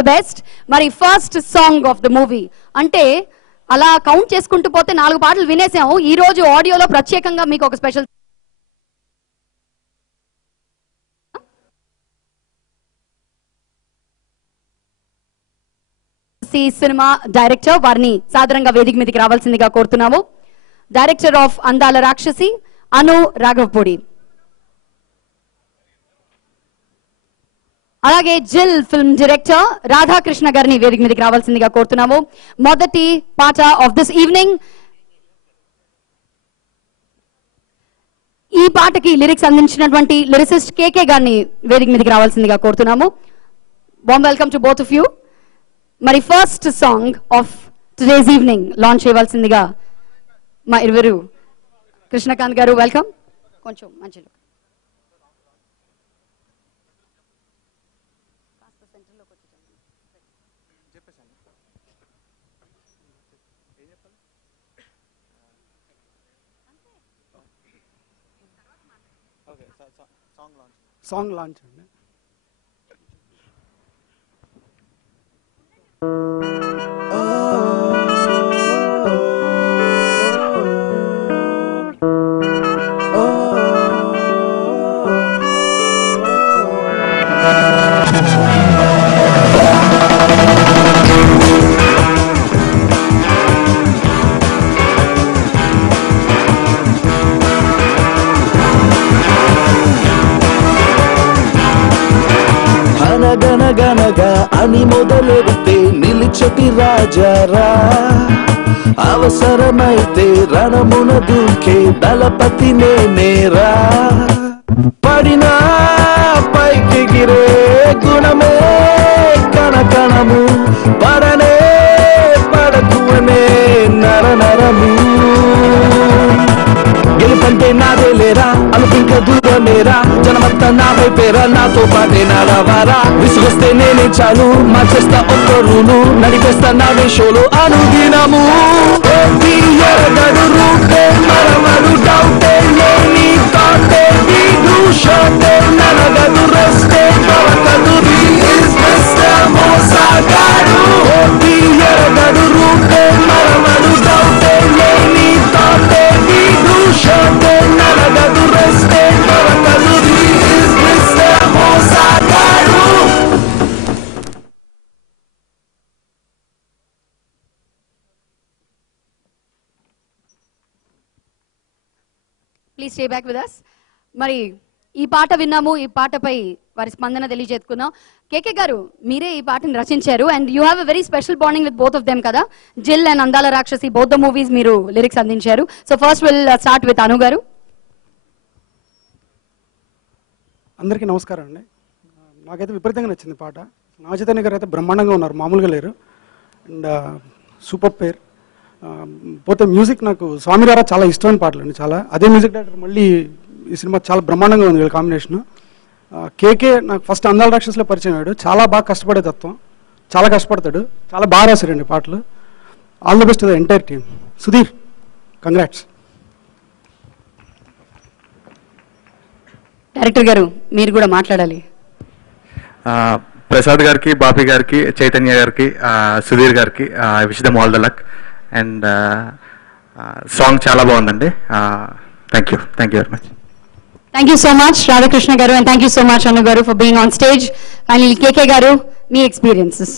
The best. మరి first song of the movie అంటే అలా కౌంట్ చేసుకుంటూ పోతే 4 పాటలు వినేసాము. ఈ రోజు ఆడియోలో ప్రత్యేకంగా మీకు ఒక స్పెషల్ సినిమా డైరెక్టర్ వారిని సాదరంగా వేదిక మీదకి రావాల్సిందిగా కోరుతున్నాము. డైరెక్టర్ ఆఫ్ అందాల రాక్షసి అను రాఘవపూడి, అలాగే జిల్ ఫిల్మ్ డైరెక్టర్ రాధాకృష్ణ గారిని వేదిక మీదకి రావాల్సిందిగా కోరుతున్నాము. మొదటి పాట ఆఫ్ దిస్ ఈవినింగ్, ఈ పాటకి లిరిక్స్ అందించినటువంటి లిరిసిస్ట్ కేకే గారిని వేదిక మీదకి రావాల్సిందిగా కోరుతున్నాము. Warm welcome to both of you. మరి first song of today's evening launch చేయవలసిందిగా మా ఇరువురు కృష్ణకాంత్ గారు వెల్కమ్. కొంచెం మంచిగా సాంగ్ లాంచ్ అండి. గనగనగా అని మొదలెడితే నిలిచటి రాజారా, అవసరమైతే రణమున దూకే దళపతి నేనేరా. పడినా పైకెగిరే గుణమే కణకణము, పడనే పడకువనే నరనరము. గెలుపంటే నాదే లేరా, అనుపింక దూరమేరా, జనమంతా నా వైపేరా, నాతో పాటే నడవారా. విసుగొస్తే నేనే చాలు, మార్చేస్తా ఒక్క రూలు, నడిపేస్తా నా వేషోలు అనుదినము. రూపే మరమరు డౌటే లేని తాటే విదూషతే ననగదు రెస్టే దొరకదు మోసాగాడు. ఎరగడు రూపే మరమరు డౌటే లేని తాటే విదూషతే ననగదు రెస్టే దొరకదు మోసాగాడు. Please stay back with us. మరి ఈ పాట విన్నాము, ఈ పాటపై వారి స్పందన తెలియజేసుకున్నాం. కేకే గారు, మీరే ఈ పాటను రచించారు and you have a very special bonding with both of them కదా. Jil and Andala Rakshasi both the movies మీరు లిరిక్స్ అందించారు. So first will start with Anu garu. అందరికీ నమస్కారం అండి. నాకైతే విపరీతంగా నచ్చింది పాట. నాగచైతన్య గారు అయితే బ్రహ్మాండంగా ఉన్నారు, మామూలుగా లేరు. అండ్ సూపర్ పేర్. పోతే మ్యూజిక్ నాకు స్వామిరారా చాలా ఇష్టమైన పాటలు అండి, చాలా. అదే మ్యూజిక్ డైరెక్టర్ మళ్ళీ ఈ సినిమా చాలా బ్రహ్మాండంగా ఉంది వీళ్ళ కాంబినేషన్. కేకే నాకు ఫస్ట్ అందాల రాక్షసులో పరిచయం అయ్యాడు. చాలా బాగా కష్టపడే తత్వం, చాలా కష్టపడతాడు, చాలా బాగా రాశారండి పాటలు. All the best the entire team. Sudheer, congrats. Director గారు, మీరు కూడా మాట్లాడాలి. ప్రసాద్ గారికి, బాపి గారికి, చైతన్య గారికి, సుధీర్ గారికి I wish them all the luck. And song చాలా బాగుందండి. Thank you very much. Thank you so much Radhakrishna garu, and thank you so much Anu garu for being on stage. Final KK garu, మీ ఎక్స్పీరియన్సెస్.